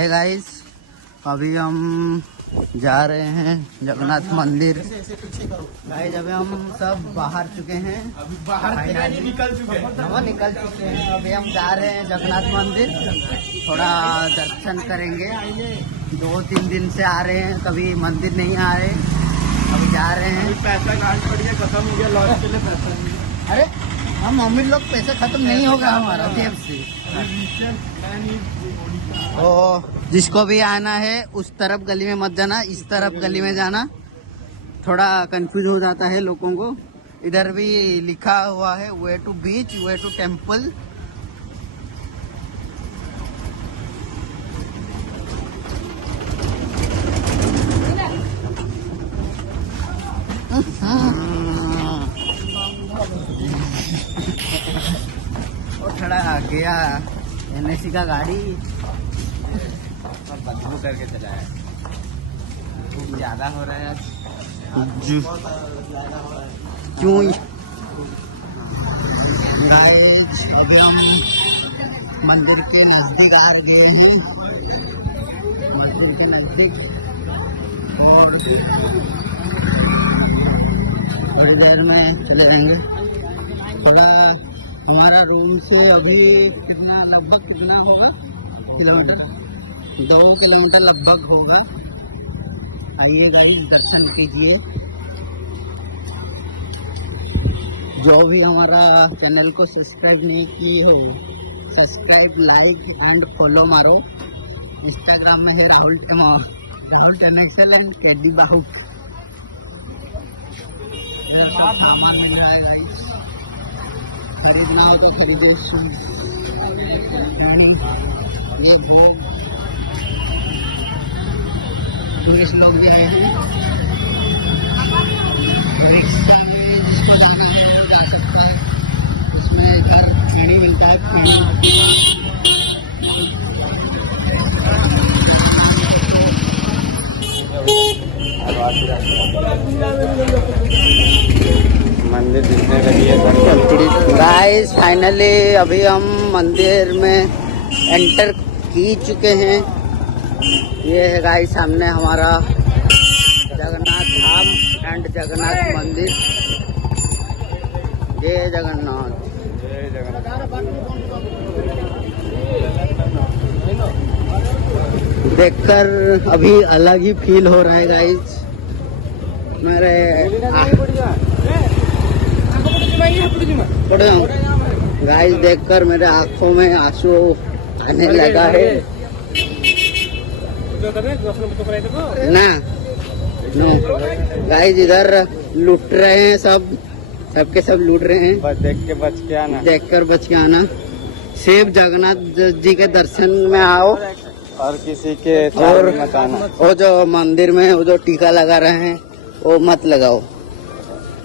है गाइस, अभी हम जा रहे हैं जगन्नाथ मंदिर। गाइस अभी हम सब बाहर चुके हैं, अभी बाहर निकल चुके हैं। अभी हम जा रहे हैं जगन्नाथ मंदिर, थोड़ा दर्शन करेंगे। 2-3 दिन से आ रहे हैं, कभी मंदिर नहीं आ रहे, अभी जा रहे हैं। पैसा गाड़ी पड़ गया, खत्म हो गया, लॉस के लिए पैसा नहीं। अरे हम अमीर लोग, पैसा खत्म नहीं होगा हमारा जेब से। तो जिसको भी आना है उस तरफ गली में मत जाना, इस तरफ गली में जाना। थोड़ा कंफ्यूज हो जाता है लोगों को। इधर भी लिखा हुआ है way to beach, way to temple. और थोड़ा गया NSC का गाड़ी बदबू करके चलाया, खूब ज्यादा हो रहा है क्यों। गाइस अभी हम मंदिर के नजदीक आ गए हैं, मंदिर के नजदीक, और थोड़ी देर में चले जाएंगे। थोड़ा हमारा रूम से अभी लगभग कितना होगा किलोमीटर, 2 किलोमीटर लगभग होगा। आइए गाइस दर्शन कीजिए। जो भी हमारा चैनल को सब्सक्राइब नहीं की है, सब्सक्राइब, लाइक एंड फॉलो मारो। इंस्टाग्राम में है राहुल टेनेक्सल एंड कैदी बाहू। सामान मिल रहा है गाइस, खरीदना हो तो खरीदे। ये भोग पुलिस लोग भी आए हैं। रिक्शा में जिसको जाना है वो जा सकता है, इसमें खीणी मिलता है, खीणी। मंदिर दिखने लगी है। गाइस फाइनली अभी हम मंदिर में एंटर की चुके हैं। ये है गाइस सामने हमारा जगन्नाथ धाम एंड जगन्नाथ मंदिर। जय जगन्नाथ। देखकर अभी अलग ही फील हो रहा है गाइस। मेरे गाइस देखकर मेरे आंखों में आंसू आने लगा है ना। नो गाइस इधर लूट रहे हैं, सबके सब लूट रहे हैं। बस देख के बच के आना, देखकर बच के आना। सिर्फ जगन्नाथ जी के दर्शन में आओ और किसी के और मत आना। वो जो मंदिर में वो जो टीका लगा रहे हैं वो मत लगाओ,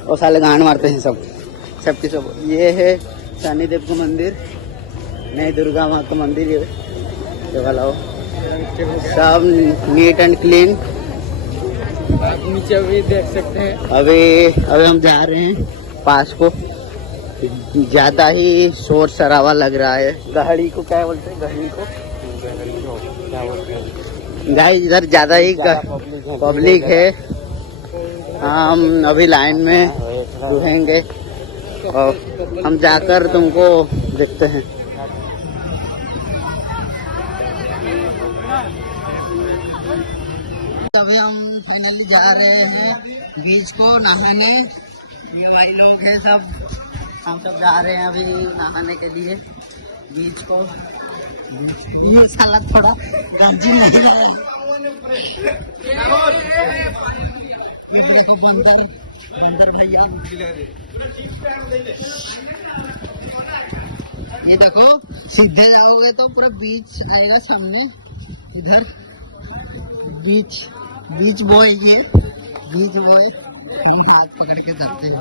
वो साले गांड मारते हैं सबके सब। ये है शनिदेव का मंदिर, नई दुर्गा माँ का मंदिर। ये वाला हो, सब नीट एंड क्लीन। नीचे भी देख सकते हैं। अभी हम जा रहे हैं पास को, ज्यादा ही शोर शराबा लग रहा है। गहड़ी को क्या बोलते हैं, गहड़ी को क्या बोलते हैं गाइस, इधर ज्यादा ही पब्लिक है। हम अभी लाइन में रहेंगे और हम जाकर तुमको देखते हैं। अभी हम फाइनली जा रहे हैं बीच को नहाने। ये भाई लोग हैं सब, हम सब जा रहे हैं अभी नहाने के लिए बीच को। ये साला थोड़ा गंजी नहीं रहा है। देखो बंदर भैया, ये देखो सीधे जाओगे तो पूरा बीच आएगा सामने। इधर बीच बॉय, ये बीच बॉय हाथ पकड़ के धरते हैं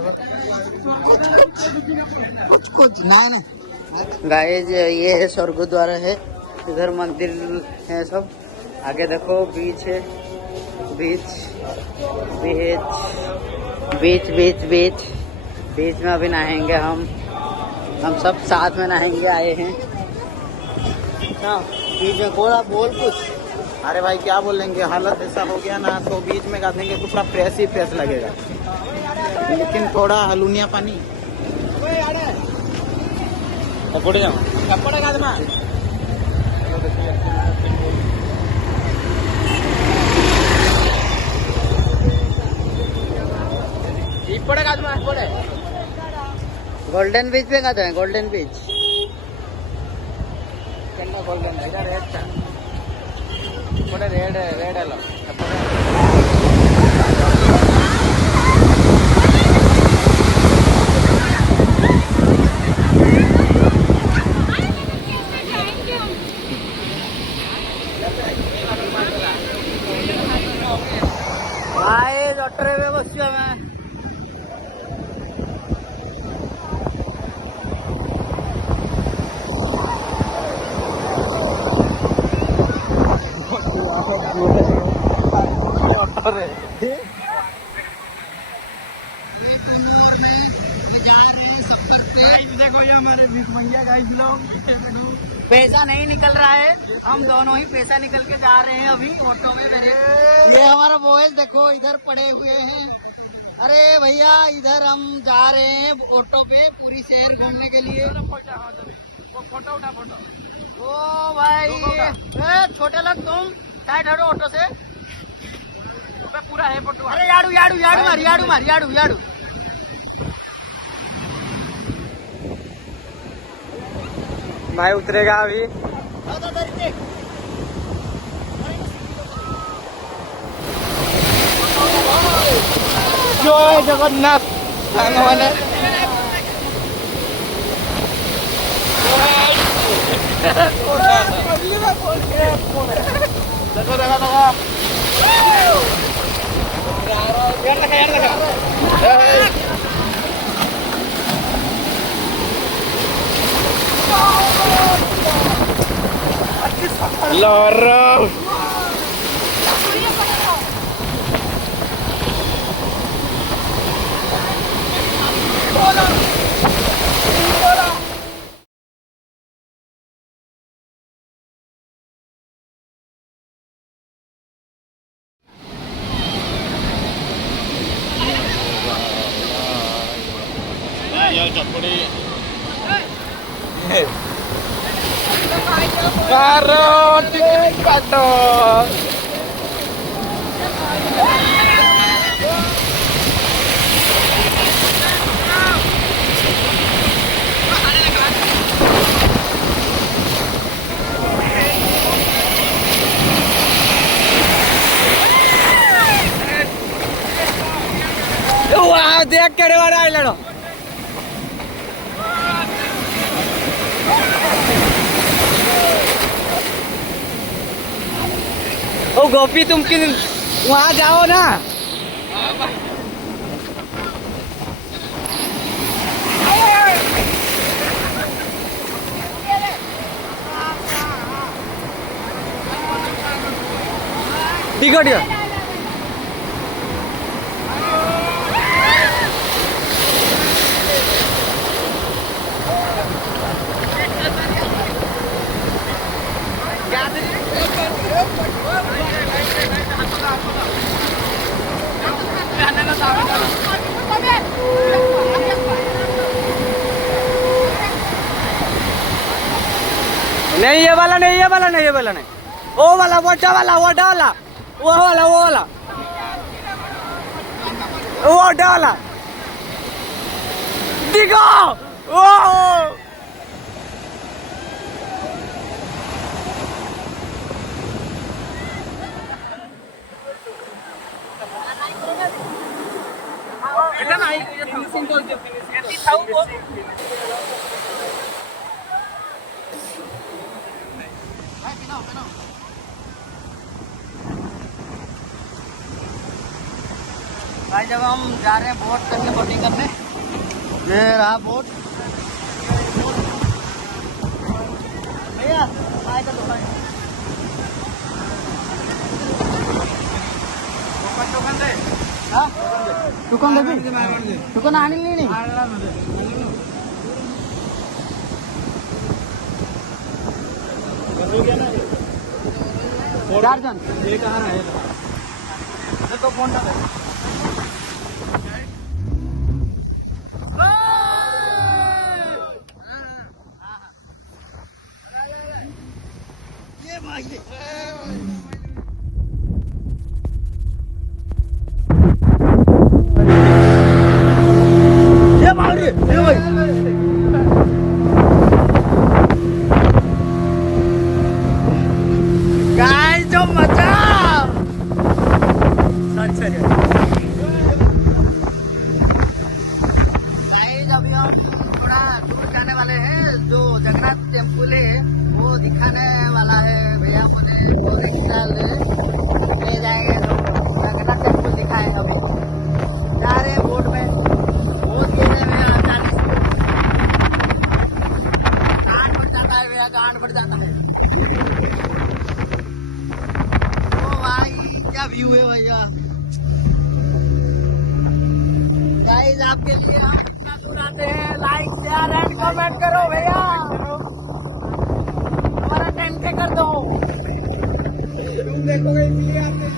कुछ ना। गाइस ये है स्वर्गद्वार है, इधर मंदिर है सब। आगे देखो बीच है, बीच में अभी नहाएंगे हम सब साथ में नहाएंगे आए हैं। बीच में बोल कुछ। अरे भाई क्या बोलेंगे, हालत ऐसा हो गया ना, तो बीच में गादेंगे तो पूरा फ्रेश ही फ्रेश लगेगा, लेकिन थोड़ा हलूनिया पानी ఎప్పుడు कपड़ा का दमा इपड़े का दमा इपड़े गोल्डन बीच पे कहते हैं, गोल्डन बीच। ಕೆನ್ನ ಗೋಲ್ಡನ್ ಇದೆ ರೇಟ್ ಇಪड़े ರೇಡ್ ರೇಡ್ ಅಲ್ಲ भाई डॉक्टर में बस मैं देखो ये हमारे भैया गाइस लोग पैसा नहीं निकल रहा है, हम दोनों ही पैसा निकल के जा रहे हैं अभी ऑटो में मेरे। ये हमारा बॉयज देखो इधर पड़े हुए हैं। अरे भैया इधर हम जा रहे हैं ऑटो पे पूरी शहर घूमने के लिए। फोटो उठा फोटो ओ भाई छोटे लोग तुम साइड हटो ऑटो से। पूरा है फोटो अरे याडू याडू याडू मार याडू मार याडू याडू भाई उतरेगा अभी। जय जगन्नाथ सामने देखो देखो देखो यार देखा लॉरो Karo tiket kato. Wah, dia kere वाला है लड़ो। ओ गोपी तुम किन वहाँ जाओ ना। टिकट यार नहीं ये वाला नहीं, ये वाला नहीं, ये वाला नहीं, वो वाला वोटा वाला वो डाला वो वाला वो वाला वो डाला दिखो ओ भाई जब हम जा रहे हैं बोट करने, बोटिंग करने, ये रहा बोट। भैया आए तो थोड़ा टुकन देवी टुकन आनी नहीं 4 जन ये कहाँ रहे तो फोन ना गाइस जो मजा सच गाइस अभी हम थोड़ा दूर जाने वाले हैं। जो जगन्नाथ टेम्पल है वो दिखाने वाला है भैया मुझे। वो रिक्शा ले जाएंगे तो जगन्नाथ टेम्पल दिखाए। अभी जा रहे हैं बोर्ड में। बहुत तेज है भैया, 40 गांड बढ़ जाता है भैया, गांड बढ़ जाता है। ओ भाई क्या व्यू है भैया। गाइस आपके लिए हम इतना दूर आते हैं। लाइक शेयर एंड कमेंट करो भैया। हमारा 10K कर दो। तुम देखोगे इसलिए आते हैं।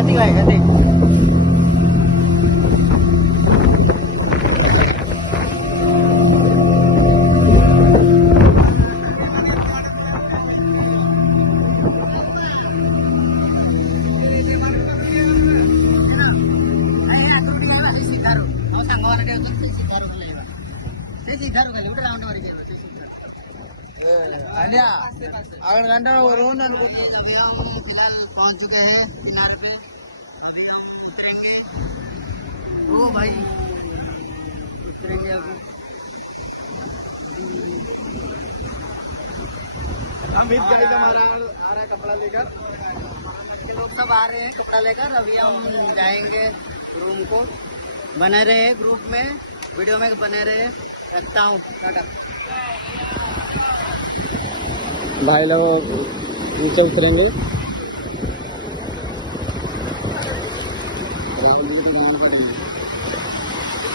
आती भाई आती। अगर घंटा रोन अभी हम फिलहाल पहुंच चुके हैं किनारे पे। अभी हम उतरेंगे। ओ भाई उतरेंगे अभी। हम इस गाड़ी का मारा आ रहा है कपड़ा लेकर। के लोग सब आ रहे हैं कपड़ा लेकर। अभी हम जाएंगे रूम को। बने रहे ग्रुप में, वीडियो में बने रहे। रखता हूँ, टाटा। भाई लोग नीचे उतरेंगे।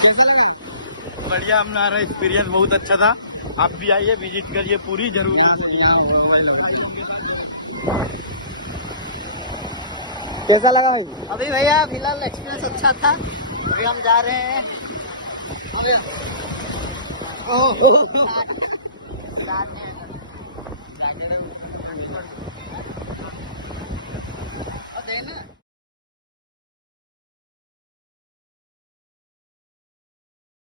कैसा लगा? बढ़िया, हमारा एक्सपीरियंस बहुत अच्छा था। आप भी आइए, विजिट करिए, पूरी जरूर। कैसा लगा भाई? अभी भैया फिलहाल एक्सपीरियंस अच्छा था। अभी हम जा रहे हैं। ओ,